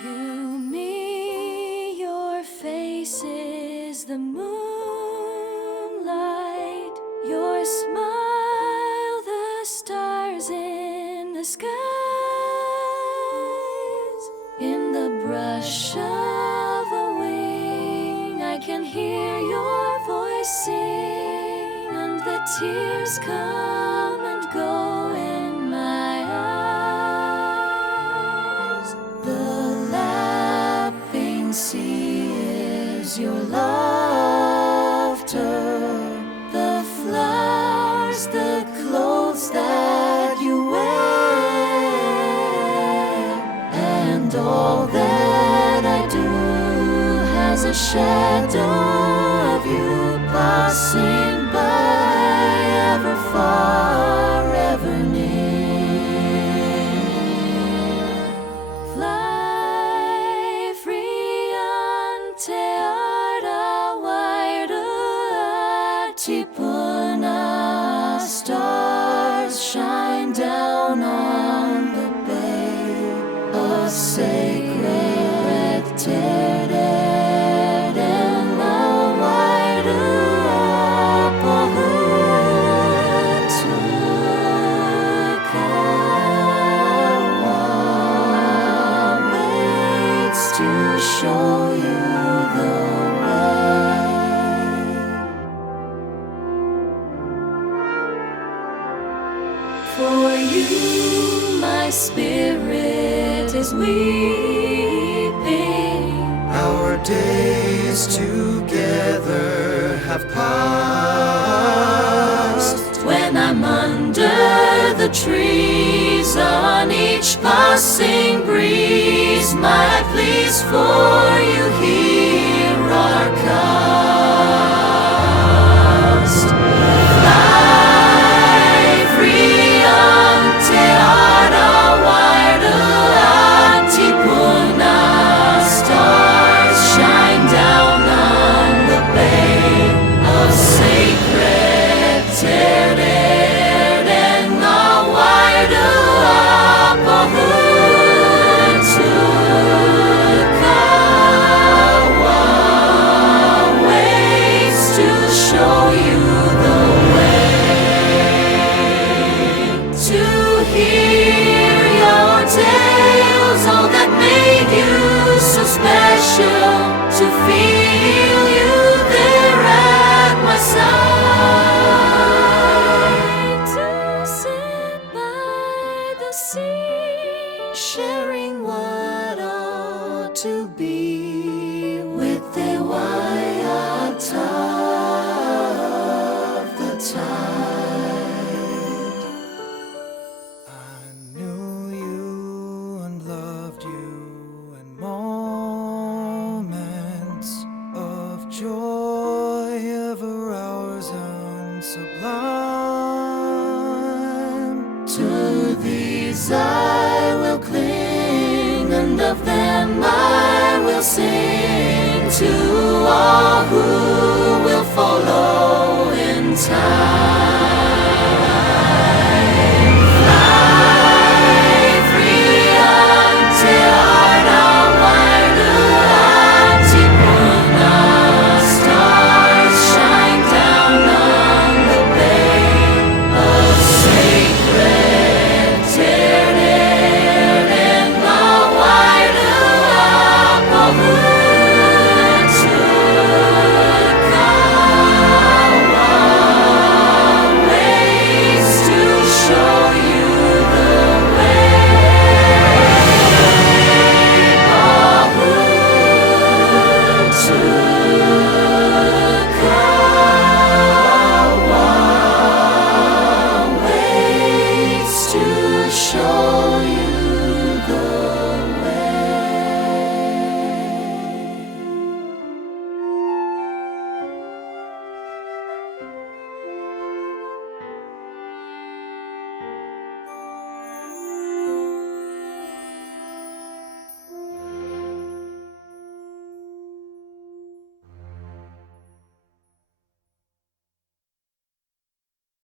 To me, your face is the moonlight, your smile, the stars in the skies. In the brush of a wing, I can hear your voice sing, and the tears come and go in my eyes. The lapping sea is your laughter, the flowers, the clothes that you wear, and all that I do has a shadow of you passing by, ever far, ever near. Fly free ante Ara Wairua, tipuna, stars shine down on the bay of sacred Te Rerenga Wairua. Pōhutukawa waits to show you the way. For you, my spirit is weeping. Our days together have passed. When I'm under the trees, on each passing breeze, my pleas for you here are cast. Fly free ante Ara Wairua, tipuna, stars shine down on the bay of sacred Te Rerenga Wairua. Pōhutukawa waits to show you the way. To hear your tales, all that made you so special, to feel you there at my side, to sit by the sea, sharing what ought to be with the waiata of the tide. I knew you and loved you in moments of joy, ever ours and sublime. To these I will cling, and of them I will sing. To all